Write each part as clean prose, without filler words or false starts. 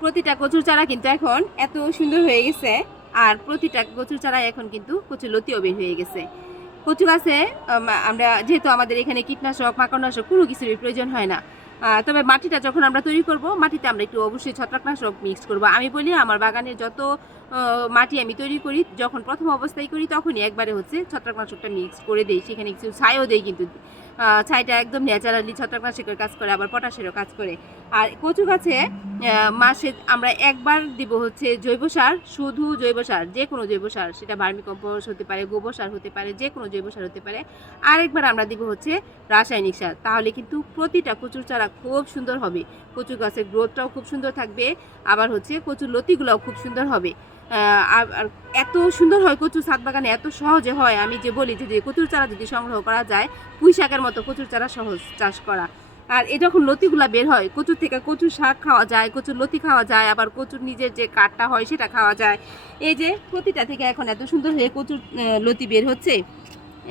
প্রতিটা কচুর চারা কিন্তু এখন এত সুন্দর হয়ে গেছে, আর প্রতিটা কচুর চারা এখন কিন্তু কচুর লতিও বের হয়ে গেছে। কচু গাছে আমরা যেহেতু আমাদের এখানে কীটনাশক মাকড়নাশক কোনো কিছুরই প্রয়োজন হয় না, তবে মাটিটা যখন আমরা তৈরি করব মাটিতে আমরা একটু অবশ্যই ছত্রাকনাশক মিক্স করব। আমি বলি আমার বাগানের যত মাটি আমি তৈরি করি যখন প্রথম অবস্থায় করি তখনই একবারে হচ্ছে ছত্রাকনাশকটা মিক্স করে দিই, সেখানে কিছু ছাইও দেই, কিন্তু ছাইটা একদম ন্যাচারালি ছত্রাকনাশকের কাজ করে, আবার পটাশেরও কাজ করে। আর কচু গাছে মাসে আমরা একবার দিব হচ্ছে জৈব সার, শুধু জৈব সার, যে কোনো জৈব সার, সেটা ভার্মি কম্পোস্ট হতে পারে, গোবর সার হতে পারে, যে কোনো জৈব সার হতে পারে। আরেকবার আমরা দিব হচ্ছে রাসায়নিক সার। তাহলে কিন্তু প্রতিটা কচুর চারা খুব সুন্দর হবে, কচু গাছের গ্রোথটাও খুব সুন্দর থাকবে, আবার হচ্ছে কচুর লতিগুলোও খুব সুন্দর হবে। আর এত সুন্দর হয় কচু ছাদ বাগানে, এত সহজে হয়। আমি যে বলি যে কচুর চারা যদি সংগ্রহ করা যায়, পুঁই শাকের মতো কচুর চারা সহজ চাষ করা। আর এ যখন লতিগুলা বের হয় কচুর থেকে, কচুর শাক খাওয়া যায়, কচুর লতি খাওয়া যায়, আবার কচুর নিজের যে কাঠটা হয় সেটা খাওয়া যায়। এই যে প্রতিটা থেকে এখন এত সুন্দর হয়ে কচুর লতি বের হচ্ছে।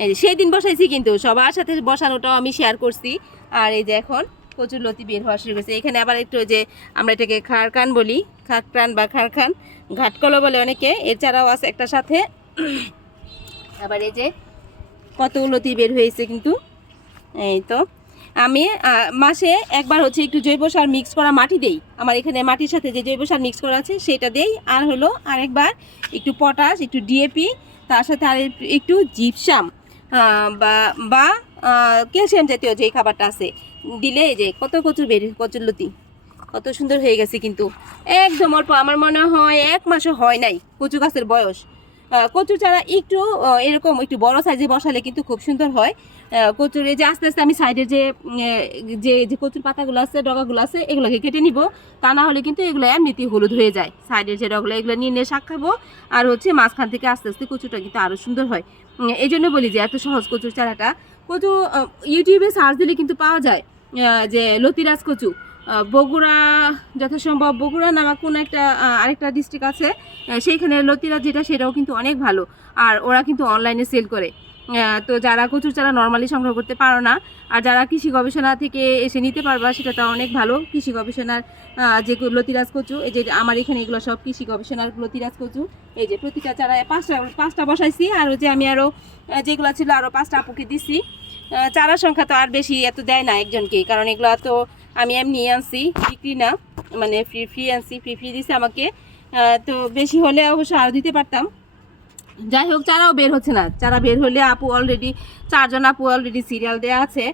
এই সেই দিন বসাইছি, কিন্তু সবার সাথে বসানোটাও আমি শেয়ার করছি। আর এই যে এখন কচুর লতি বের হওয়া শুরু করছে। এখানে আবার একটু যে আমরা এটাকে খারকান বলি, খাকরান বা খারখান, ঘাটকলো বলে অনেকে, এর চারাও আছে একটা সাথে। আবার এই যে কত লতি বের হয়েছে কিন্তু। এই তো আমি মাসে একবার হচ্ছে একটু জৈব সার মিক্স করা মাটি দেই, আমার এখানে মাটির সাথে যে জৈব সার মিক্স করা আছে সেটা দেই। আর হলো আরেকবার একটু পটাশ, একটু ডিএপি, তার সাথে আর একটু জিপসাম বা বা ক্যালসিয়াম জাতীয় যে খাবারটা আছে দিলে এই যে কত কচুর বের, কচুর লতি কত সুন্দর হয়ে গেছে কিন্তু। একদম অল্প, আমার মনে হয় 1 মাসও হয় নাই কচু গাছের বয়স। কচুর চারা একটু এরকম একটু বড় সাইজে বসালে কিন্তু খুব সুন্দর হয়। কচুর এই যে আস্তে আস্তে আমি সাইডের যে যে যে কচুর পাতাগুলো আছে, ডগাগুলো আছে, এগুলোকে কেটে নিব, তা না হলে কিন্তু এগুলো এমনিতেই হলুদ হয়ে যায়। সাইডের যে ডগাগুলো এগুলো নিয়ে নিয়ে শাক খাবো, আর হচ্ছে মাঝখান থেকে আস্তে আস্তে কচুটা কিন্তু আরও সুন্দর হয়। এই জন্য বলি যে এত সহজ কচুর চারাটা। কচু ইউটিউবে সার্চ দিলে কিন্তু পাওয়া যায় যে লতিরাজ কচু, বগুড়া, যথাসম্ভব বগুড়া নামক কোনো একটা আরেকটা ডিস্ট্রিক্ট আছে, সেইখানে লতিরাজ যেটা সেটাও কিন্তু অনেক ভালো, আর ওরা কিন্তু অনলাইনে সেল করে। তো যারা কচুর চারা নর্মালি সংগ্রহ করতে পারো না, আর যারা কৃষি গবেষণা থেকে এসে নিতে পারবা, সেটা তো অনেক ভালো। কৃষি গবেষণার যে লতিরাজ কচু, এই যে আমার এখানে এগুলো সব কৃষি গবেষণার লতিরাজ কচু। এই যে প্রতিটা চারায় পাঁচটা বসাইছি, আর যে আমি আরও যেগুলো ছিল আরও 5টা আপুকে দিছি। চারার সংখ্যা তো আর বেশি এত দেয় না একজনকে, কারণ এগুলো তো আমি এমনি আনছি, বিক্রি না, মানে ফ্রি আনছি, ফ্রি দিছে আমাকে। তো বেশি হলে অবশ্য আরও দিতে পারতাম। যাই হোক, চারাও বের হচ্ছে না। চারা বের হলে আপু অলরেডি 4জন আপু অলরেডি সিরিয়াল দেওয়া আছে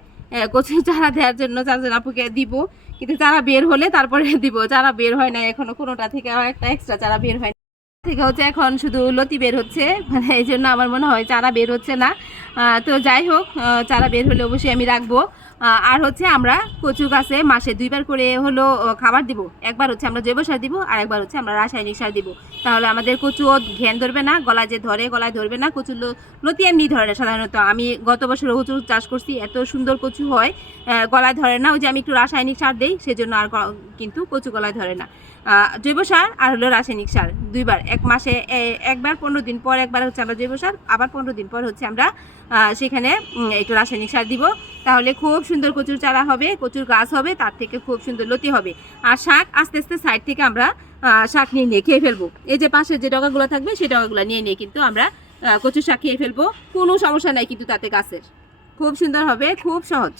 কচুর চারা দেওয়ার জন্য, 4জন আপুকে দিব, কিন্তু চারা বের হলে তারপরে দিব। চারা বের হয় না এখনো, কোনোটা থেকে একটা এক্সট্রা চারা বের হয় না, থেকে হচ্ছে এখন শুধু লতি বের হচ্ছে, মানে এই জন্য আমার মনে হয় চারা বের হচ্ছে না। তো যাই হোক, চারা বের হলে অবশ্যই আমি রাখবো। আর হচ্ছে আমরা কচু গাছে মাসে 2বার করে হলো খাবার দিব। একবার হচ্ছে আমরা জৈব সার দিব, আর একবার হচ্ছে আমরা রাসায়নিক সার দিব। তাহলে আমাদের কচুও ঘ্যান ধরবে না, গলায় যে ধরে গলায় ধরবে না। কচু লতি এমনি ধরে না সাধারণত। আমি গত বছর কচু চাষ করছি, এত সুন্দর কচু হয়, গলায় ধরে না। ওই যে আমি একটু রাসায়নিক সার দিই সেজন্য আর কিন্তু কচু গলায় ধরে না। জৈব সার আর হলো রাসায়নিক সার 2বার, এক মাসে একবার, 15 দিন পর একবার হচ্ছে আমরা জৈব সার, আবার 15 দিন পর হচ্ছে আমরা সেখানে একটু রাসায়নিক সার দিব। তাহলে খুব সুন্দর কচুর চারা হবে, কচুর গাছ হবে, তার থেকে খুব সুন্দর লতি হবে। আর শাক আস্তে আস্তে সাইড থেকে আমরা শাক নিয়ে নিয়ে খেয়ে ফেলবো। এই যে পাশের যে ডগাগুলো থাকবে সেই ডগাগুলো নিয়ে নিয়ে কিন্তু আমরা কচুর শাক খেয়ে ফেলবো, কোনো সমস্যা নাই কিন্তু তাতে গাছের। খুব সুন্দর হবে, খুব সহজ।